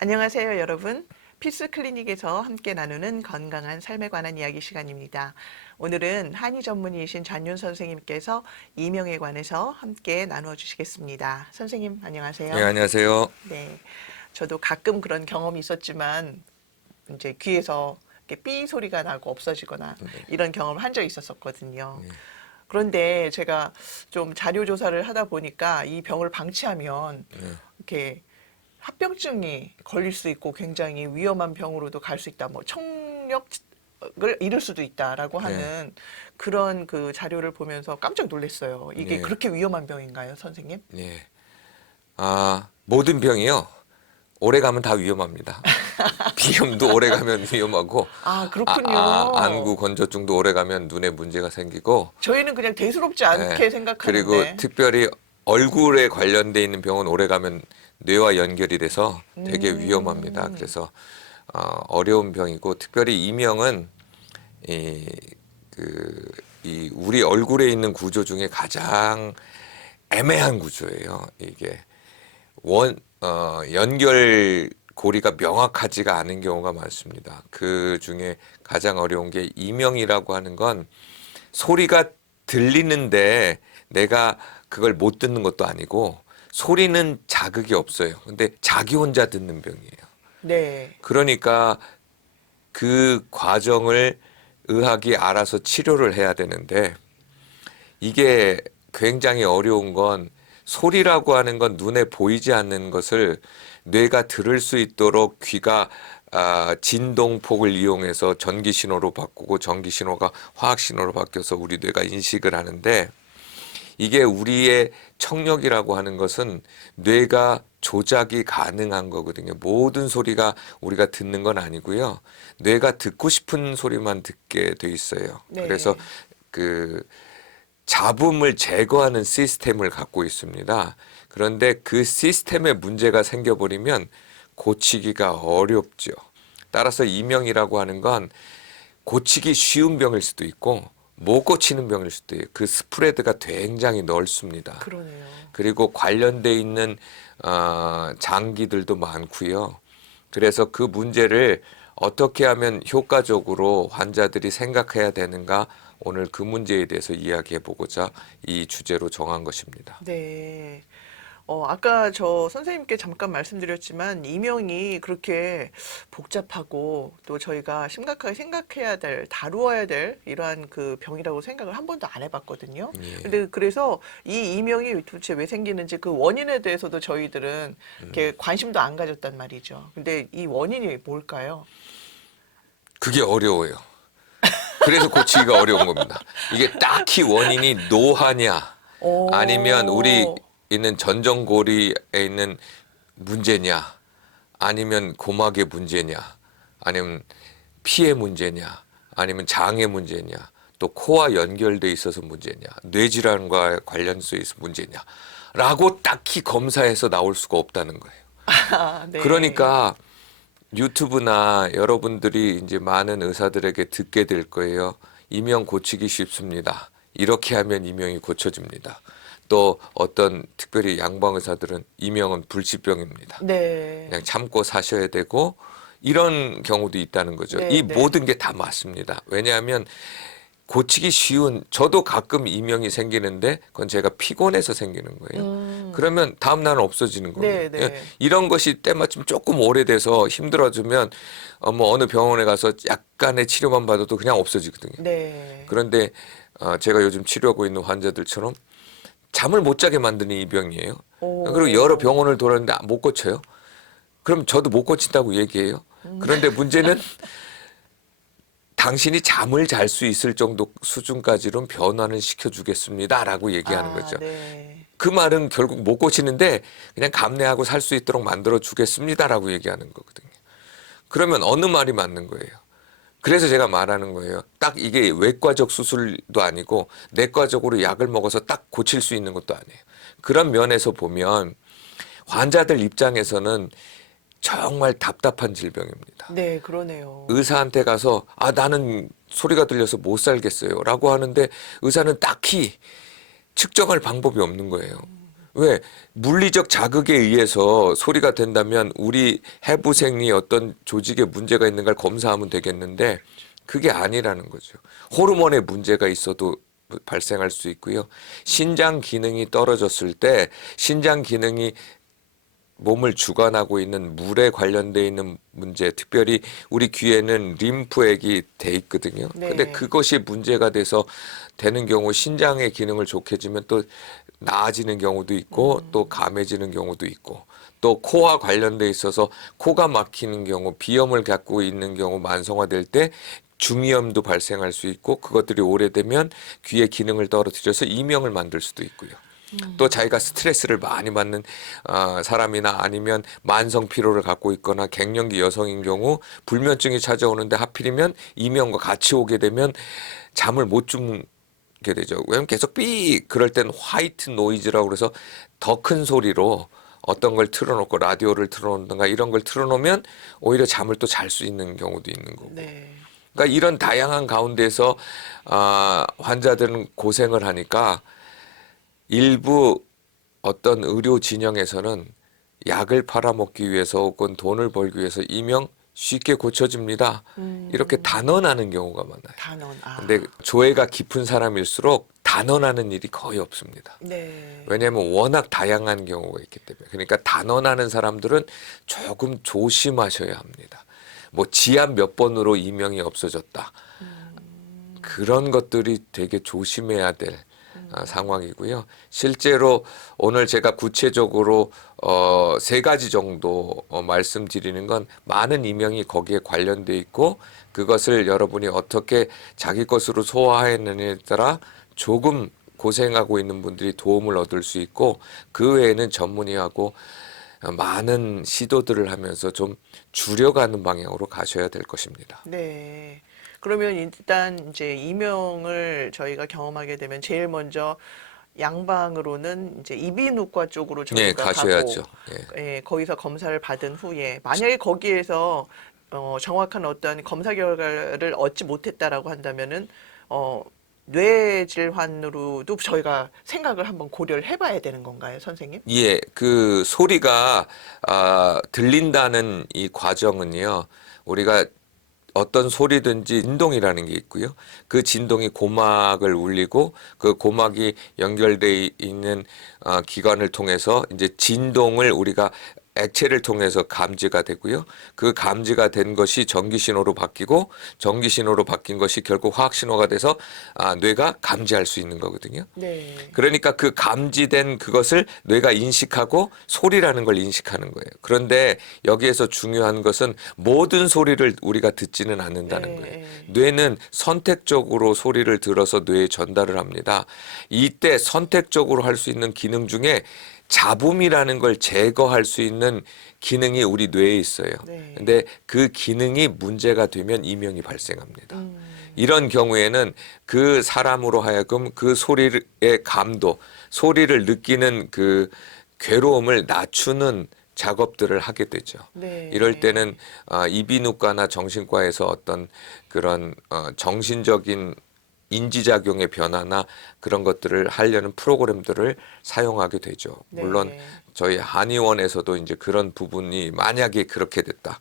안녕하세요, 여러분. 피스 클리닉에서 함께 나누는 건강한 삶에 관한 이야기 시간입니다. 오늘은 한의 전문의이신 잔윤 선생님께서 이명에 관해서 함께 나누어 주시겠습니다. 선생님, 네, 안녕하세요. 안녕하세요. 네. 저도 가끔 그런 경험이 있었지만, 이제 귀에서 이렇게 삐 소리가 나고 없어지거나 이런 경험을 한 적이 있었거든요. 네, 그런데 제가 좀 자료 조사를 하다 보니까 이 병을 방치하면 네, 이렇게 합병증이 걸릴 수 있고 굉장히 위험한 병으로도 갈 수 있다. 뭐 청력을 잃을 수도 있다라고 네, 하는 그런 그 자료를 보면서 깜짝 놀랐어요. 이게 네, 그렇게 위험한 병인가요, 선생님? 네. 모든 병이요. 오래 가면 다 위험합니다. 비염도 오래 가면 위험하고, 아, 그렇군요. 안구 건조증도 오래 가면 눈에 문제가 생기고, 저희는 그냥 대수롭지 예. 않게 그리고 생각하는데. 특별히 얼굴에 관련돼 있는 병은 오래 가면 뇌와 연결이 돼서 되게 위험합니다. 음, 그래서 어려운 병이고, 특별히 이명은 이, 이 우리 얼굴에 있는 구조 중에 가장 애매한 구조예요. 이게 연결 고리가 명확하지가 않은 경우가 많습니다. 그 중에 가장 어려운 게 이명이라고 하는 건 소리가 들리는데 내가 그걸 못 듣는 것도 아니고 소리는 자극이 없어요. 근데 자기 혼자 듣는 병이에요. 네. 그러니까 그 과정을 의학이 알아서 치료를 해야 되는데 이게 굉장히 어려운 건 소리라고 하는 건 눈에 보이지 않는 것을 뇌가 들을 수 있도록 귀가 진동폭을 이용해서 전기 신호로 바꾸고 전기 신호가 화학 신호로 바뀌어서 우리 뇌가 인식을 하는데 이게 우리의 청력이라고 하는 것은 뇌가 조작이 가능한 거거든요. 모든 소리가 우리가 듣는 건 아니고요. 뇌가 듣고 싶은 소리만 듣게 돼 있어요. 그래서 네. 그 잡음을 제거하는 시스템을 갖고 있습니다. 그런데 그 시스템에 문제가 생겨버리면 고치기가 어렵죠. 따라서 이명이라고 하는 건 고치기 쉬운 병일 수도 있고 못 고치는 병일 수도 있고 그 스프레드가 굉장히 넓습니다. 그러네요. 그리고 관련돼 있는 장기들도 많고요. 그래서 그 문제를 어떻게 하면 효과적으로 환자들이 생각해야 되는가 오늘 그 문제에 대해서 이야기해 보고자 이 주제로 정한 것입니다. 네. 아까 저 선생님께 잠깐 말씀드렸지만 이명이 그렇게 복잡하고 또 저희가 심각하게 생각해야 될, 다루어야 될 이러한 그 병이라고 생각을 한 번도 안 해봤거든요. 예. 근데 그래서 이 이명이 도대체 왜 생기는지 그 원인에 대해서도 저희들은 이렇게 관심도 안 가졌단 말이죠. 근데 이 원인이 뭘까요? 그게 어려워요. 그래서 고치기가 어려운 겁니다. 이게 딱히 원인이 노화냐 아니면 우리 오, 있는 전정고리에 있는 문제냐 아니면 고막의 문제냐 아니면 피의 문제냐 아니면 장의 문제냐 또 코와 연결돼 있어서 문제냐 뇌질환과 관련돼 있어서 문제냐 라고 딱히 검사해서 나올 수가 없다는 거예요. 아, 네. 그러니까 유튜브나 여러분들이 이제 많은 의사들에게 듣게 될 거예요. 이명 고치기 쉽습니다. 이렇게 하면 이명이 고쳐집니다. 또 어떤 특별히 양방 의사들은 이명은 불치병입니다. 네. 그냥 참고 사셔야 되고 이런 경우도 있다는 거죠. 네, 이 네. 모든 게 다 맞습니다. 왜냐하면 고치기 쉬운 저도 가끔 이명이 생기는데 그건 제가 피곤해서 생기는 거예요. 음, 그러면 다음 날은 없어지는 거예요. 네, 예, 네. 이런 것이 때마침 조금 오래돼서 힘들어지면 뭐 어느 병원에 가서 약간의 치료만 받아도 그냥 없어지거든요. 네. 그런데 제가 요즘 치료하고 있는 환자들처럼 잠을 못 자게 만드는 이 병이에요. 그리고 여러 오, 병원을 돌았는데 못 고쳐요. 그럼 저도 못 고친다고 얘기해요. 그런데 문제는 당신이 잠을 잘 수 있을 정도 수준까지는 변화는 시켜주겠습니다라고 얘기하는 아, 거죠. 네. 그 말은 결국 못 고치는데 그냥 감내하고 살 수 있도록 만들어 주겠습니다라고 얘기하는 거거든요. 그러면 어느 말이 맞는 거예요. 그래서 제가 말하는 거예요. 딱 이게 외과적 수술도 아니고 내과적으로 약을 먹어서 딱 고칠 수 있는 것도 아니에요. 그런 면에서 보면 환자들 입장에서는 정말 답답한 질병입니다. 네, 그러네요. 의사한테 가서 나는 소리가 들려서 못 살겠어요 라고 하는데 의사는 딱히 측정할 방법이 없는 거예요. 왜 물리적 자극에 의해서 소리가 된다면 우리 해부생리 어떤 조직에 문제가 있는가를 검사하면 되겠는데 그게 아니라는 거죠. 호르몬에 문제가 있어도 발생할 수 있고요. 신장 기능이 떨어졌을 때 신장 기능이 몸을 주관하고 있는 물에 관련돼 있는 문제, 특별히 우리 귀에는 림프액이 돼 있거든요. 네. 근데 그것이 문제가 돼서 되는 경우 신장의 기능을 좋게 해주면 또 나아지는 경우도 있고 또 감해지는 경우도 있고 또 코와 관련돼 있어서 코가 막히는 경우 비염을 갖고 있는 경우 만성화될 때 중이염도 발생할 수 있고 그것들이 오래되면 귀의 기능을 떨어뜨려서 이명을 만들 수도 있고요. 또 자기가 스트레스를 많이 받는 사람이나 아니면 만성 피로를 갖고 있거나 갱년기 여성인 경우 불면증이 찾아오는데 하필이면 이명과 같이 오게 되면 잠을 못 주무게 되죠. 왜냐면 계속 그럴 땐 화이트 노이즈라고 그래서 더 큰 소리로 어떤 걸 틀어놓고 라디오를 틀어놓는가 이런 걸 틀어놓으면 오히려 잠을 또 잘 수 있는 경우도 있는 거고. 네. 그러니까 이런 다양한 가운데서 환자들은 고생을 하니까 일부 어떤 의료 진영에서는 약을 팔아먹기 위해서 혹은 돈을 벌기 위해서 이명 쉽게 고쳐집니다. 이렇게 단언하는 경우가 많아요. 단언. 근데 조예가 깊은 사람일수록 단언하는 일이 거의 없습니다. 네. 왜냐하면 워낙 다양한 경우가 있기 때문에. 그러니까 단언하는 사람들은 조금 조심하셔야 합니다. 뭐 지압 몇 번으로 이명이 없어졌다. 그런 것들이 되게 조심해야 될 상황이고요. 실제로 오늘 제가 구체적으로 3가지 정도 말씀드리는 건 많은 이명이 거기에 관련돼 있고 그것을 여러분이 어떻게 자기 것으로 소화했느냐에 따라 조금 고생하고 있는 분들이 도움을 얻을 수 있고 그 외에는 전문의하고 많은 시도들을 하면서 좀 줄여가는 방향으로 가셔야 될 것입니다. 네. 그러면 일단 이제 이명을 저희가 경험하게 되면 제일 먼저 양방으로는 이제 이비인후과 쪽으로 예, 저희가 가셔야죠. 가고, 예. 예, 거기서 검사를 받은 후에 만약에 거기에서 정확한 어떤 검사 결과를 얻지 못했다라고 한다면은 뇌질환으로도 저희가 생각을 한번 고려를 해봐야 되는 건가요, 선생님? 예, 그 소리가 들린다는 이 과정은요, 우리가 어떤 소리든지 진동이라는 게 있고요. 그 진동이 고막을 울리고 그 고막이 연결돼 있는 기관을 통해서 이제 진동을 우리가 액체를 통해서 감지가 되고요. 그 감지가 된 것이 전기 신호로 바뀌고 전기 신호로 바뀐 것이 결국 화학 신호가 돼서 뇌가 감지할 수 있는 거거든요. 네. 그러니까 그 감지된 그것을 뇌가 인식하고 소리라는 걸 인식하는 거예요. 그런데 여기에서 중요한 것은 모든 소리를 우리가 듣지는 않는다는 거예요. 네. 뇌는 선택적으로 소리를 들어서 뇌에 전달을 합니다. 이때 선택적으로 할 수 있는 기능 중에 잡음이라는 걸 제거할 수 있는 기능이 우리 뇌에 있어요. 네. 근데 그 기능이 문제가 되면 이명이 발생합니다. 이런 경우에는 그 사람으로 하여금 그 소리의 감도, 소리를 느끼는 그 괴로움을 낮추는 작업들을 하게 되죠. 네. 이럴 때는 이비인후과나 정신과에서 어떤 그런 정신적인 인지작용의 변화나 그런 것들을 하려는 프로그램들을 사용하게 되죠. 네. 물론 저희 한의원에서도 이제 그런 부분이 만약에 그렇게 됐다.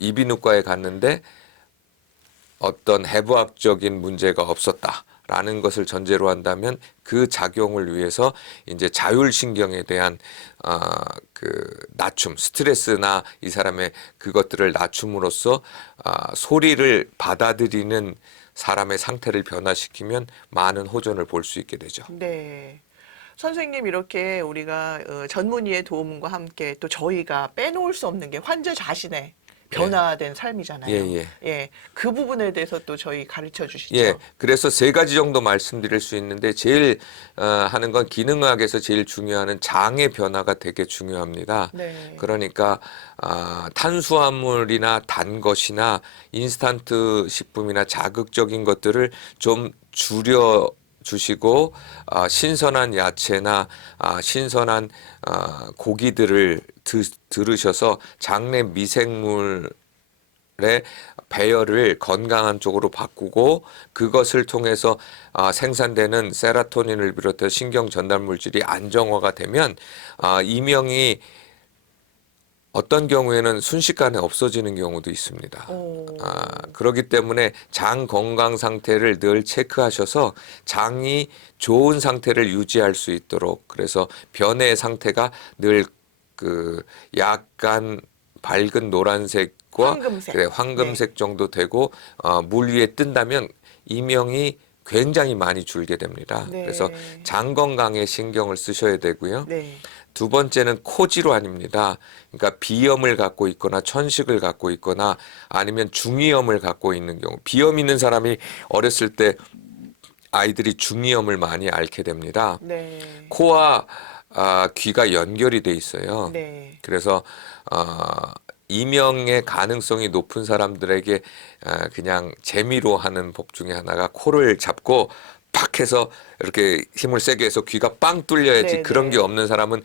이비인후과에 갔는데 어떤 해부학적인 문제가 없었다라는 것을 전제로 한다면 그 작용을 위해서 이제 자율신경에 대한 그 낮춤, 스트레스나 이 사람의 그것들을 낮춤으로써 소리를 받아들이는 사람의 상태를 변화시키면 많은 호전을 볼 수 있게 되죠. 네. 선생님, 이렇게 우리가 전문의의 도움과 함께 또 저희가 빼놓을 수 없는 게 환자 자신의 변화된 삶이잖아요. 예. 예, 그 부분에 대해서 또 저희 가르쳐 주시죠. 예, 그래서 3가지 정도 말씀드릴 수 있는데 제일 하는 건 기능학에서 제일 중요한 장의 변화가 되게 중요합니다. 네. 그러니까 탄수화물이나 단 것이나 인스턴트 식품이나 자극적인 것들을 좀 줄여 주시고 신선한 야채나 신선한 고기들을 들으셔서 장내 미생물의 배열을 건강한 쪽으로 바꾸고 그것을 통해서 생산되는 세라토닌을 비롯해 신경 전달 물질이 안정화가 되면 이명이 어떤 경우에는 순식간에 없어지는 경우도 있습니다. 오. 그렇기 때문에 장 건강 상태를 늘 체크하셔서 장이 좋은 상태를 유지할 수 있도록 그래서 변의 상태가 늘 그 약간 밝은 노란색과 황금색. 그래, 황금색 정도 되고 물 위에 뜬다면 이명이 굉장히 많이 줄게 됩니다. 네. 그래서 장 건강에 신경을 쓰셔야 되고요. 네. 두 번째는 코질환입니다. 그러니까 비염을 갖고 있거나 천식을 갖고 있거나 아니면 중이염을 갖고 있는 경우. 비염 있는 사람이 어렸을 때 아이들이 중이염을 많이 앓게 됩니다. 네. 코와 귀가 연결이 돼 있어요. 네. 그래서 이명의 가능성이 높은 사람들에게 그냥 재미로 하는 법 중에 하나가 코를 잡고 팍 해서 이렇게 힘을 세게 해서 귀가 빵 뚫려야지 네, 그런 게 네. 없는 사람은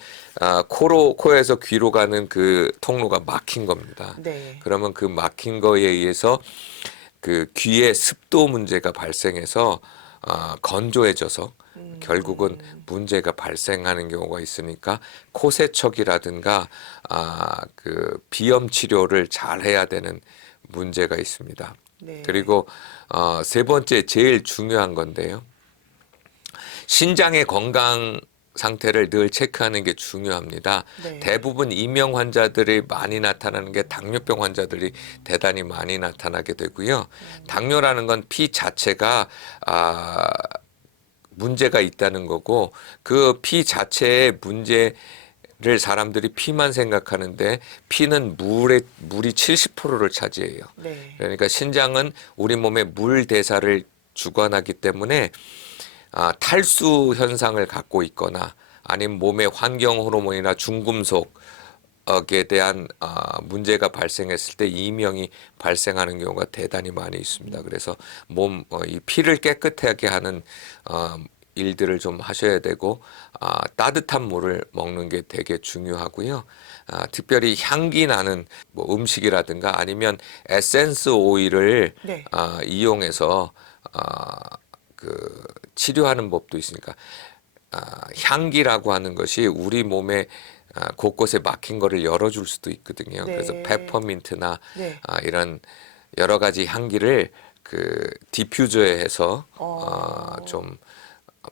코에서 귀로 가는 그 통로가 막힌 겁니다. 네. 그러면 그 막힌 거에 의해서 그 귀의 습도 문제가 발생해서 건조해져서 결국은 문제가 발생하는 경우가 있으니까 코세척이라든가 그 비염 치료를 잘 해야 되는 문제가 있습니다. 네. 그리고 세 번째 제일 중요한 건데요. 신장의 건강 상태를 늘 체크하는 게 중요합니다. 네. 대부분 이명 환자들이 많이 나타나는 게 당뇨병 환자들이 대단히 많이 나타나게 되고요. 당뇨라는 건 피 자체가 문제가 있다는 거고 그 피 자체의 문제를 사람들이 피만 생각하는데 피는 물이 70%를 차지해요. 네. 그러니까 신장은 우리 몸의 물 대사를 주관하기 때문에 탈수 현상을 갖고 있거나 아니면 몸의 환경 호르몬이나 중금속에 대한 문제가 발생했을 때 이명이 발생하는 경우가 대단히 많이 있습니다. 그래서 이 피를 깨끗하게 하는 일들을 좀 하셔야 되고 따뜻한 물을 먹는 게 되게 중요하고요. 특별히 향기 나는 뭐 음식이라든가 아니면 에센스 오일을 네. 이용해서 그 치료하는 법도 있으니까 향기라고 하는 것이 우리 몸에 곳곳에 막힌 거를 열어줄 수도 있거든요. 네. 그래서 페퍼민트나 네. 이런 여러 가지 향기를 그 디퓨저에 해서 좀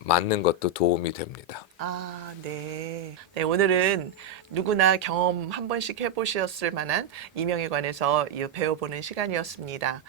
맞는 것도 도움이 됩니다. 네. 네, 오늘은 누구나 경험 한 번씩 해보셨을 만한 이명에 관해서 배워보는 시간이었습니다.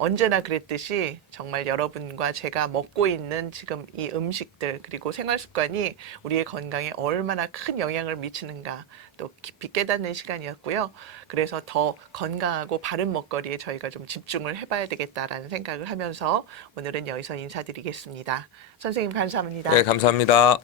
언제나 그랬듯이 정말 여러분과 제가 먹고 있는 지금 이 음식들 그리고 생활 습관이 우리의 건강에 얼마나 큰 영향을 미치는가 또 깊이 깨닫는 시간이었고요. 그래서 더 건강하고 바른 먹거리에 저희가 좀 집중을 해봐야 되겠다라는 생각을 하면서 오늘은 여기서 인사드리겠습니다. 선생님 감사합니다. 네, 감사합니다.